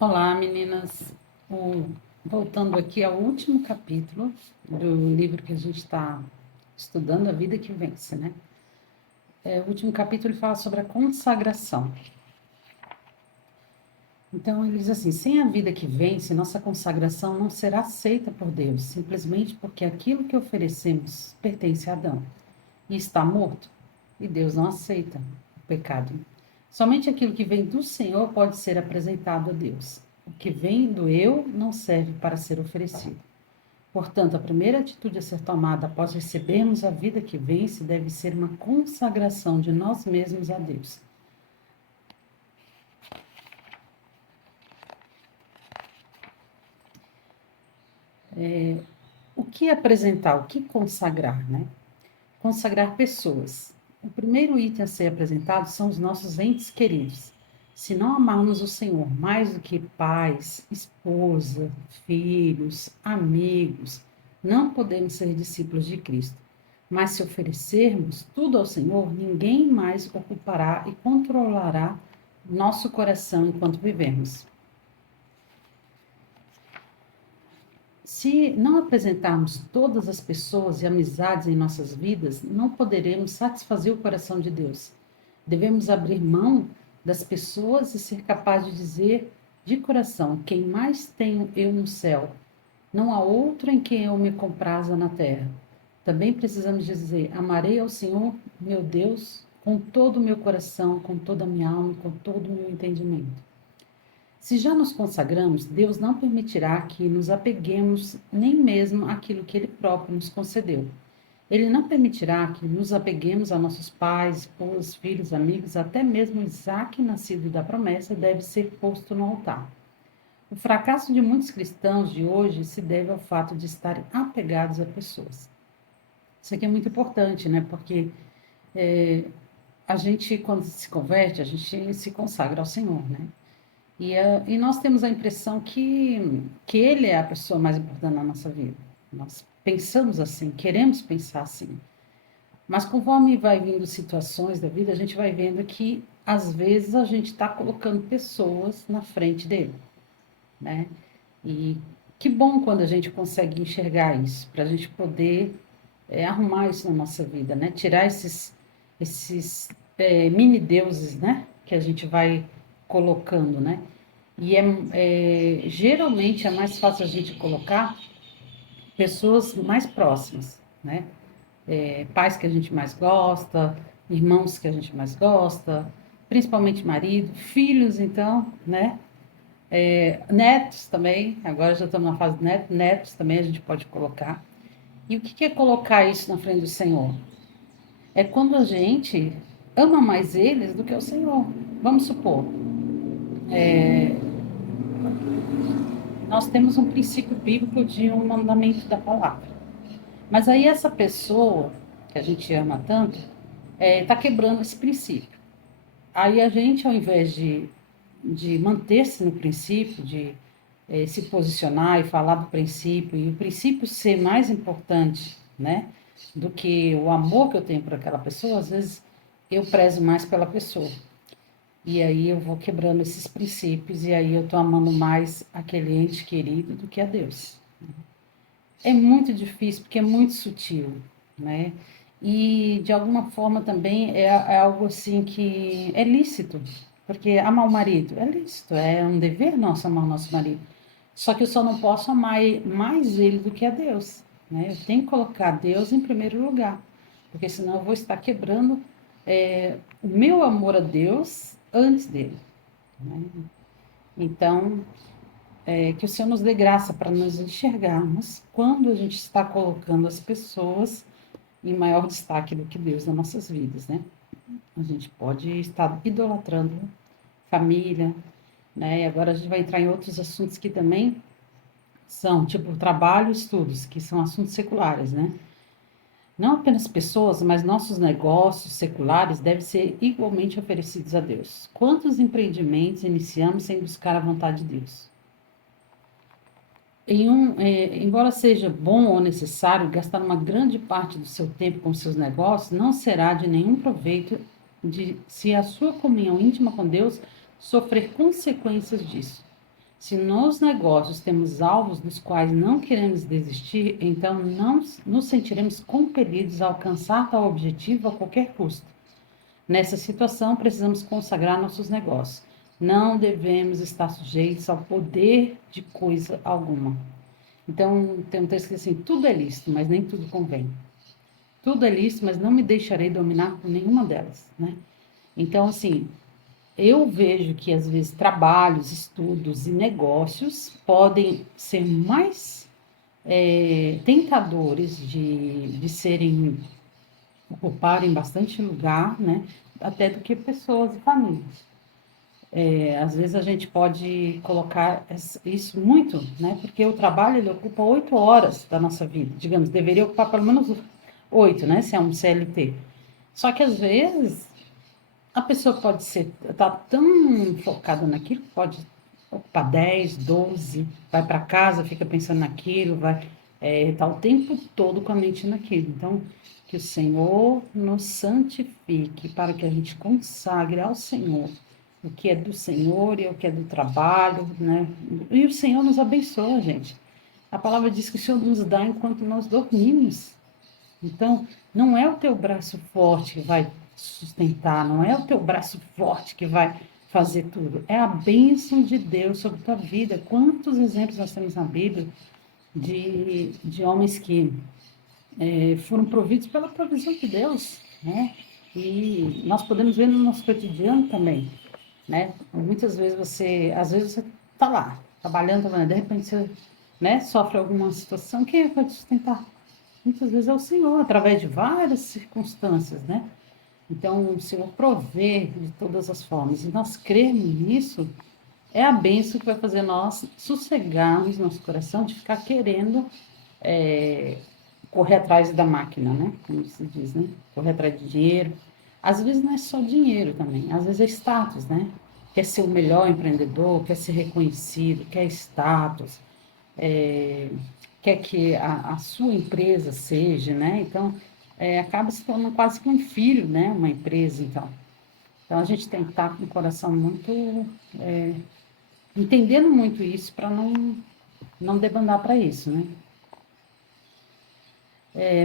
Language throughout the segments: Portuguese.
Olá, meninas. Voltando aqui ao último capítulo do livro que a gente está estudando, A Vida que Vence, né? O último capítulo fala sobre a consagração. Então, ele diz assim: sem a vida que vence, nossa consagração não será aceita por Deus, simplesmente porque aquilo que oferecemos pertence a Adão e está morto, e Deus não aceita o pecado. Somente aquilo que vem do Senhor pode ser apresentado a Deus. O que vem do eu não serve para ser oferecido. Portanto, a primeira atitude a ser tomada após recebermos a vida que vence deve ser uma consagração de nós mesmos a Deus. O que apresentar? O que consagrar, né? Consagrar pessoas. O primeiro item a ser apresentado são os nossos entes queridos. Se não amarmos o Senhor mais do que pais, esposa, filhos, amigos, não podemos ser discípulos de Cristo. Mas se oferecermos tudo ao Senhor, ninguém mais ocupará e controlará nosso coração enquanto vivemos. Se não apresentarmos todas as pessoas e amizades em nossas vidas, não poderemos satisfazer o coração de Deus. Devemos abrir mão das pessoas e ser capaz de dizer de coração: quem mais tenho eu no céu? Não há outro em quem eu me compraza na terra. Também precisamos dizer: amarei ao Senhor, meu Deus, com todo o meu coração, com toda a minha alma, com todo o meu entendimento. Se já nos consagramos, Deus não permitirá que nos apeguemos nem mesmo àquilo que Ele próprio nos concedeu. Ele não permitirá que nos apeguemos a nossos pais, esposas, filhos, amigos, até mesmo Isaac, nascido da promessa, deve ser posto no altar. O fracasso de muitos cristãos de hoje se deve ao fato de estarem apegados a pessoas. Isso aqui é muito importante, né? Porque a gente, quando se converte, a gente se consagra ao Senhor, né? E nós temos a impressão que Ele é a pessoa mais importante na nossa vida. Nós pensamos assim, queremos pensar assim. Mas conforme vai vindo situações da vida, a gente vai vendo que, às vezes, a gente está colocando pessoas na frente dele, né? E que bom quando a gente consegue enxergar isso, para a gente poder arrumar isso na nossa vida, né? Tirar esses mini deuses, né? Que a gente vai colocando, né? E geralmente é mais fácil a gente colocar pessoas mais próximas, né? Pais que a gente mais gosta, irmãos que a gente mais gosta, principalmente marido, filhos, então, né? Netos também, agora já estamos na fase de netos também a gente pode colocar. E o que é colocar isso na frente do Senhor? É quando a gente ama mais eles do que o Senhor. Vamos supor, nós temos um princípio bíblico de um mandamento da palavra. Mas aí essa pessoa que a gente ama tanto está quebrando esse princípio. Aí a gente, ao invés de manter-se no princípio, de se posicionar e falar do princípio, e o princípio ser mais importante, né, do que o amor que eu tenho por aquela pessoa, às vezes eu prezo mais pela pessoa. E aí eu vou quebrando esses princípios, e aí eu estou amando mais aquele ente querido do que a Deus. É muito difícil, porque é muito sutil, né? E, de alguma forma, também é algo assim que é lícito, porque amar o marido é lícito, é um dever nosso amar o nosso marido. Só que eu só não posso amar mais ele do que a Deus, né? Eu tenho que colocar Deus em primeiro lugar, porque senão eu vou estar quebrando o meu amor a Deus antes dele, né? Então, que o Senhor nos dê graça para nos enxergarmos quando a gente está colocando as pessoas em maior destaque do que Deus nas nossas vidas, né? A gente pode estar idolatrando família, né? E agora a gente vai entrar em outros assuntos que também são, tipo, trabalho e estudos, que são assuntos seculares, né? Não apenas pessoas, mas nossos negócios seculares devem ser igualmente oferecidos a Deus. Quantos empreendimentos iniciamos sem buscar a vontade de Deus? Embora seja bom ou necessário gastar uma grande parte do seu tempo com seus negócios, não será de nenhum proveito se a sua comunhão íntima com Deus sofrer consequências disso. Se nos negócios temos alvos dos quais não queremos desistir, então não nos sentiremos compelidos a alcançar tal objetivo a qualquer custo. Nessa situação, precisamos consagrar nossos negócios. Não devemos estar sujeitos ao poder de coisa alguma. Então, tem um texto que diz assim: tudo é lícito, mas nem tudo convém. Tudo é lícito, mas não me deixarei dominar por nenhuma delas, né? Então, assim, eu vejo que às vezes trabalhos, estudos e negócios podem ser mais tentadores de serem, ocuparem bastante lugar, né? Até do que pessoas e famílias. Às vezes a gente pode colocar isso muito, né? Porque o trabalho ele ocupa 8 horas da nossa vida, digamos, deveria ocupar pelo menos 8, né? Se é um CLT. Só que às vezes a pessoa pode tá tão focada naquilo, pode ocupar 10, 12, vai para casa, fica pensando naquilo, vai tá o tempo todo com a mente naquilo. Então, que o Senhor nos santifique para que a gente consagre ao Senhor o que é do Senhor e o que é do trabalho, né? E o Senhor nos abençoa, gente. A palavra diz que o Senhor nos dá enquanto nós dormimos. Então, não é o teu braço forte que vai sustentar, não é o teu braço forte que vai fazer tudo. É a bênção de Deus sobre a tua vida. Quantos exemplos nós temos na Bíblia de homens que foram providos pela provisão de Deus, né? E nós podemos ver no nosso cotidiano também, né? Muitas vezes às vezes você está lá, trabalhando, de repente você, né, sofre alguma situação, quem vai te sustentar? Muitas vezes é o Senhor, através de várias circunstâncias, né? Então, o Senhor provê de todas as formas. E nós cremos nisso, é a bênção que vai fazer nós sossegarmos nosso coração de ficar querendo é, correr atrás da máquina, né? Como se diz, né? Correr atrás de dinheiro. Às vezes não é só dinheiro também, às vezes é status, né? Quer ser o melhor empreendedor, quer ser reconhecido, quer status, é, quer que a sua empresa seja, né? Então, acaba se tornando quase que um filho, né? Uma empresa, então. Então, a gente tem que estar com o coração muito, entendendo muito isso para não debandar para isso, né?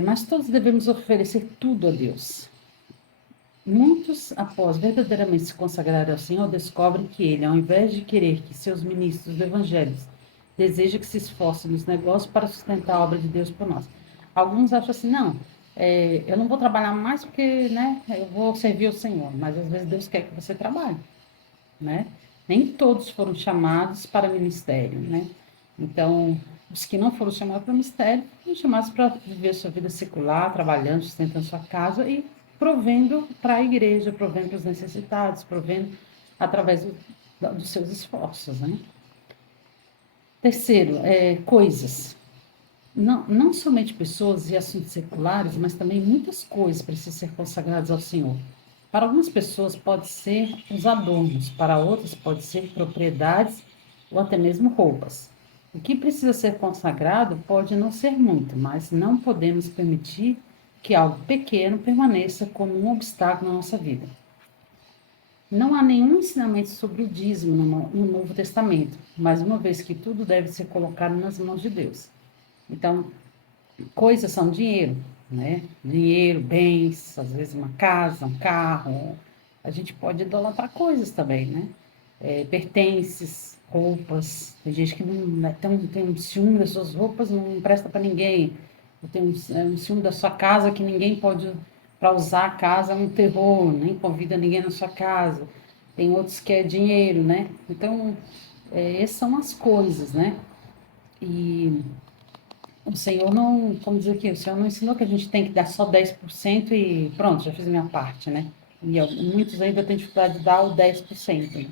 Mas todos devemos oferecer tudo a Deus. Muitos, após verdadeiramente se consagrar ao Senhor, descobrem que Ele, ao invés de querer que seus ministros do Evangelho deseja que se esforcem nos negócios para sustentar a obra de Deus por nós. Alguns acham assim, não, eu não vou trabalhar mais porque, né, eu vou servir o Senhor, mas às vezes Deus quer que você trabalhe, né? Nem todos foram chamados para ministério, né? Então, os que não foram chamados para ministério, foram chamados para viver sua vida secular, trabalhando, sustentando sua casa e provendo para a igreja, provendo para os necessitados, provendo através dos seus esforços, né? Terceiro, coisas. Não somente pessoas e assuntos seculares, mas também muitas coisas precisam ser consagradas ao Senhor. Para algumas pessoas pode ser os adornos, para outras pode ser propriedades ou até mesmo roupas. O que precisa ser consagrado pode não ser muito, mas não podemos permitir que algo pequeno permaneça como um obstáculo na nossa vida. Não há nenhum ensinamento sobre o dízimo no Novo Testamento, mas uma vez que tudo deve ser colocado nas mãos de Deus. Então, coisas são dinheiro, né? Dinheiro, bens, às vezes uma casa, um carro. A gente pode idolatrar coisas também, né? Pertences, roupas. Tem gente que não tem um ciúme das suas roupas, não empresta para ninguém. Tem um ciúme da sua casa que ninguém pode, para usar a casa, é um terror, nem convida ninguém na sua casa. Tem outros que é dinheiro, né? Então, essas são as coisas, né? E o Senhor não, como dizer aqui, o Senhor não ensinou que a gente tem que dar só 10% e pronto, já fiz a minha parte, né? E muitos ainda têm dificuldade de dar o 10%, né?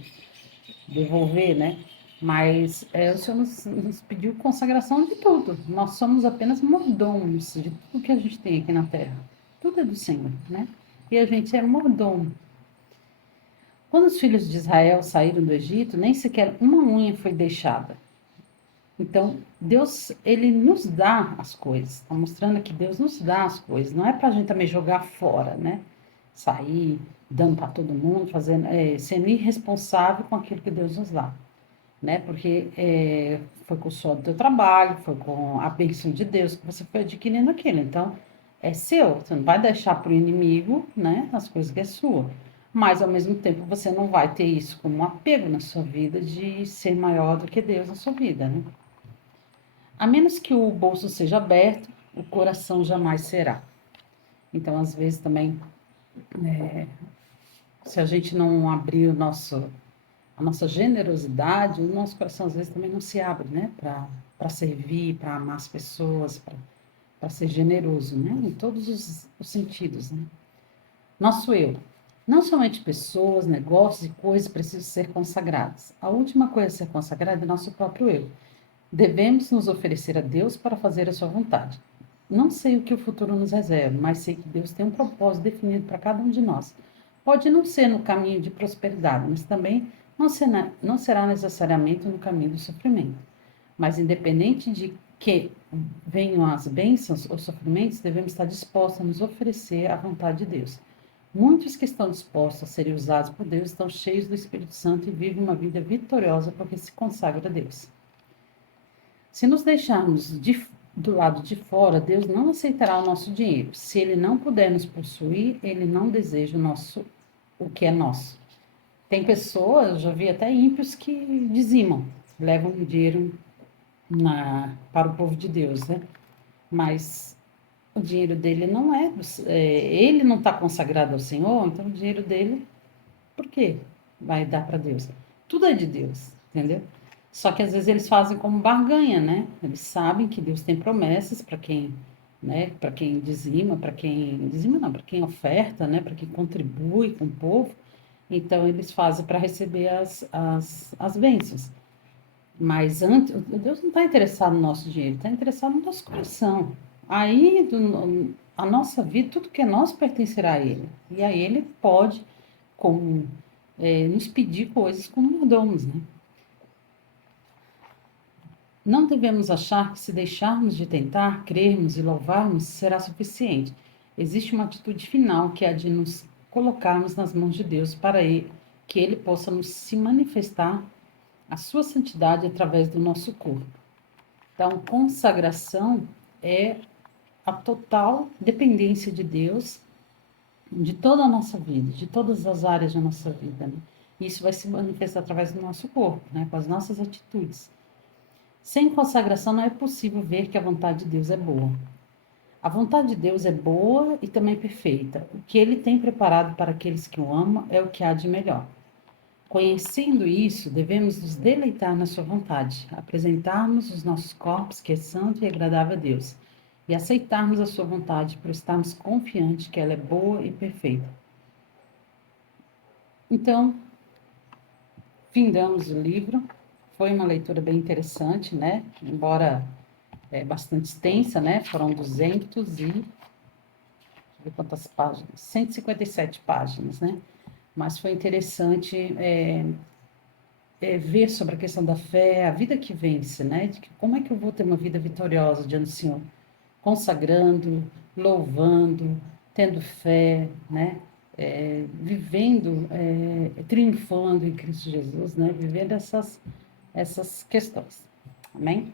Devolver, né? Mas o Senhor nos pediu consagração de tudo. Nós somos apenas mordomos de tudo que a gente tem aqui na terra. Tudo é do Senhor, né? E a gente é mordomo. Quando os filhos de Israel saíram do Egito, nem sequer uma unha foi deixada. Então, Deus, ele nos dá as coisas. Está mostrando que Deus nos dá as coisas. Não é para a gente também jogar fora, né? Sair dando para todo mundo, fazendo, sendo irresponsável com aquilo que Deus nos dá. né? Porque foi com o suor do teu trabalho, foi com a bênção de Deus que você foi adquirindo aquilo. Então, é seu. Você não vai deixar para o inimigo, né? As coisas que é sua. Mas, ao mesmo tempo, você não vai ter isso como um apego na sua vida de ser maior do que Deus na sua vida, né? A menos que o bolso seja aberto, o coração jamais será. Então, às vezes também, se a gente não abrir a nossa generosidade, o nosso coração às vezes também não se abre, né? Para servir, para amar as pessoas, para ser generoso, né? Em todos os sentidos, né? Nosso eu. Não somente pessoas, negócios e coisas precisam ser consagradas. A última coisa a ser consagrada é nosso próprio eu. Devemos nos oferecer a Deus para fazer a sua vontade. Não sei o que o futuro nos reserva, mas sei que Deus tem um propósito definido para cada um de nós. Pode não ser no caminho de prosperidade, mas também não será necessariamente no caminho do sofrimento. Mas independente de que venham as bênçãos ou sofrimentos, devemos estar dispostos a nos oferecer à vontade de Deus. Muitos que estão dispostos a serem usados por Deus estão cheios do Espírito Santo e vivem uma vida vitoriosa porque se consagram a Deus. Se nos deixarmos do lado de fora, Deus não aceitará o nosso dinheiro. Se Ele não puder nos possuir, Ele não deseja o que é nosso. Tem pessoas, eu já vi até ímpios que dizimam, levam o dinheiro para o povo de Deus, né? Mas o dinheiro dele não ele não está consagrado ao Senhor, então o dinheiro dele, por quê vai dar para Deus? Tudo é de Deus, entendeu? Só que às vezes eles fazem como barganha, né? Eles sabem que Deus tem promessas para quem, né? Para quem dizima não, para quem oferta, né? Para quem contribui com o povo. Então eles fazem para receber as bênçãos. Mas antes, Deus não está interessado no nosso dinheiro, está interessado no nosso coração. Aí, a nossa vida, tudo que é nosso pertencerá a Ele. E aí Ele pode como, nos pedir coisas como mordomos, né? Não devemos achar que se deixarmos de tentar, crermos e louvarmos, será suficiente. Existe uma atitude final que é a de nos colocarmos nas mãos de Deus para que Ele possa nos se manifestar a sua santidade através do nosso corpo. Então, consagração é a total dependência de Deus de toda a nossa vida, de todas as áreas da nossa vida. Né? Isso vai se manifestar através do nosso corpo, né? Com as nossas atitudes. Sem consagração não é possível ver que a vontade de Deus é boa. A vontade de Deus é boa e também perfeita. O que Ele tem preparado para aqueles que o amam é o que há de melhor. Conhecendo isso, devemos nos deleitar na sua vontade, apresentarmos os nossos corpos, que é santo e agradável a Deus, e aceitarmos a sua vontade por estarmos confiantes que ela é boa e perfeita. Então, findamos o livro. Foi uma leitura bem interessante, né? Embora bastante extensa, né? Foram 200 e... Deixa eu ver quantas páginas? 157 páginas, né? Mas foi interessante ver sobre a questão da fé, a vida que vence, né? De que, como é que eu vou ter uma vida vitoriosa diante do Senhor? Consagrando, louvando, tendo fé, né? Vivendo, triunfando em Cristo Jesus, né? Vivendo essas questões. Amém?